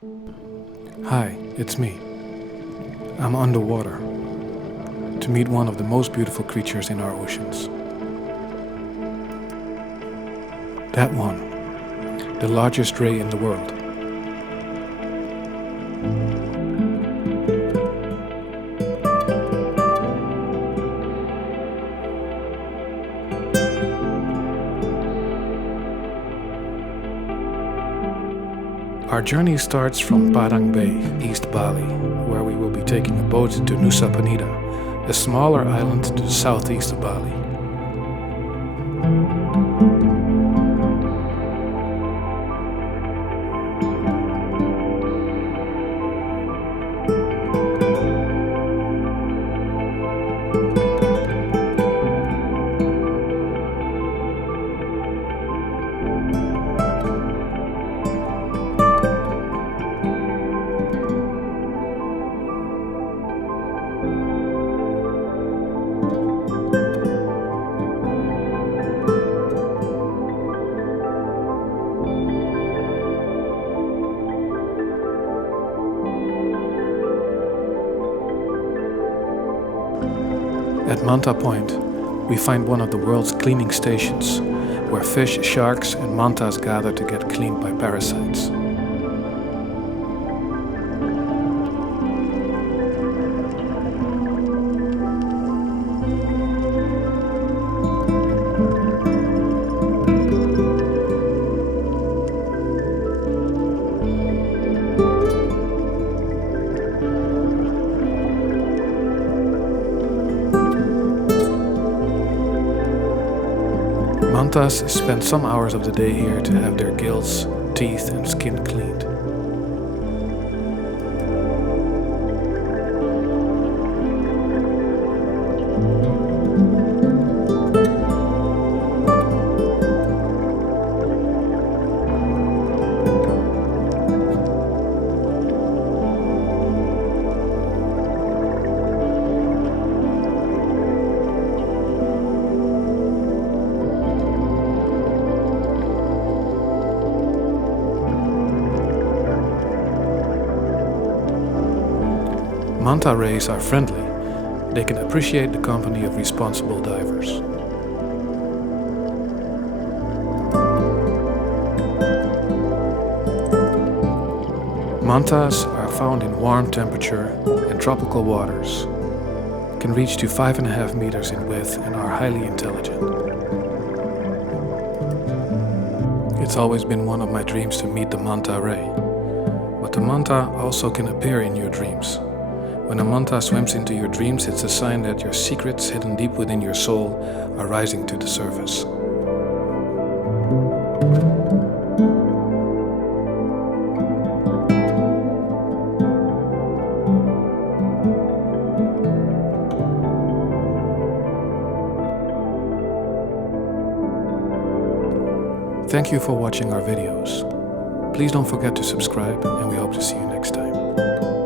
Hi, it's me. I'm underwater to meet one of the most beautiful creatures in our oceans. That one, the largest ray in the world. Our journey starts from Padang Bay, East Bali, where we will be taking a boat to Nusa Penida, a smaller island to the southeast of Bali. At Manta Point, we find one of the world's cleaning stations, where fish, sharks, and mantas gather to get cleaned by parasites. Mantas spend some hours of the day here to have their gills, teeth, and skin cleaned. Manta rays are friendly. They can appreciate the company of responsible divers. Mantas are found in warm temperature and tropical waters, can reach to 5.5 meters in width and are highly intelligent. It's always been one of my dreams to meet the manta ray, but the manta also can appear in your dreams. When a manta swims into your dreams, it's a sign that your secrets hidden deep within your soul are rising to the surface. Thank you for watching our videos. Please don't forget to subscribe, and we hope to see you next time.